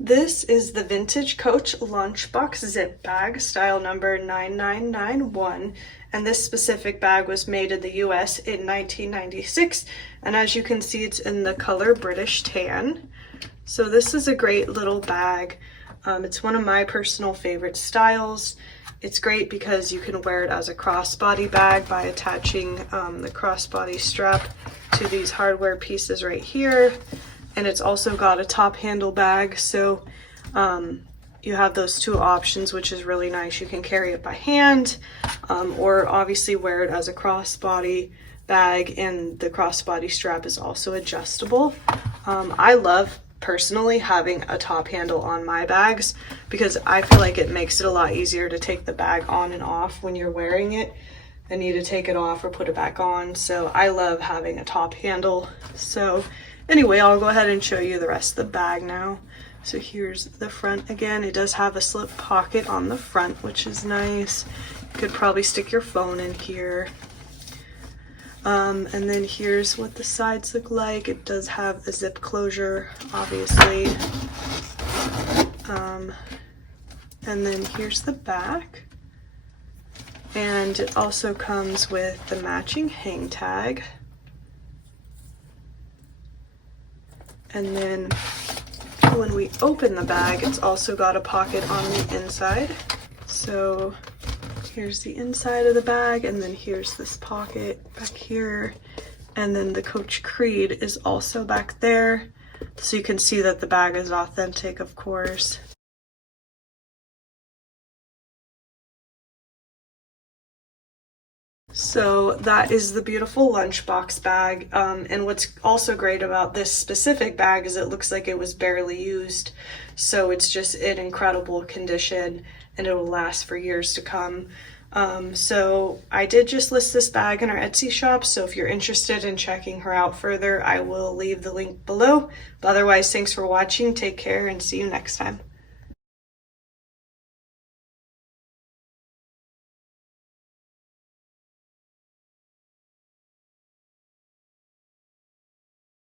This is the Vintage Coach Lunchbox Zip Bag, style number 9991, and this specific bag was made in the US in 1996, and as you can see, it's in the color British Tan. So this is a great little bag. It's one of my personal favorite styles. It's great because you can wear it as a crossbody bag by attaching the crossbody strap to these hardware pieces right here. And it's also got a top handle bag, so you have those two options, which is really nice. You can carry it by hand, or obviously wear it as a crossbody bag, and the crossbody strap is also adjustable. I love personally having a top handle on my bags because I feel like it makes it a lot easier to take the bag on and off when you're wearing it than you to take it off or put it back on. So I love having a top handle. So anyway, I'll go ahead and show you the rest of the bag now. So here's the front again. It does have a slip pocket on the front, which is nice. You could probably stick your phone in here. And then here's what the sides look like. It does have a zip closure, obviously. And then here's the back. And it also comes with the matching hang tag. And then when we open the bag, it's also got a pocket on the inside. So here's the inside of the bag, and then here's this pocket back here. And then the Coach Creed is also back there. So you can see that the bag is authentic, of course. So that is the beautiful lunchbox bag, and what's also great about this specific bag is it looks like it was barely used, so it's just in incredible condition and it will last for years to come. So I did just list this bag in our Etsy shop, so if you're interested in checking her out further, I will leave the link below. But otherwise, thanks for watching, take care, and see you next time.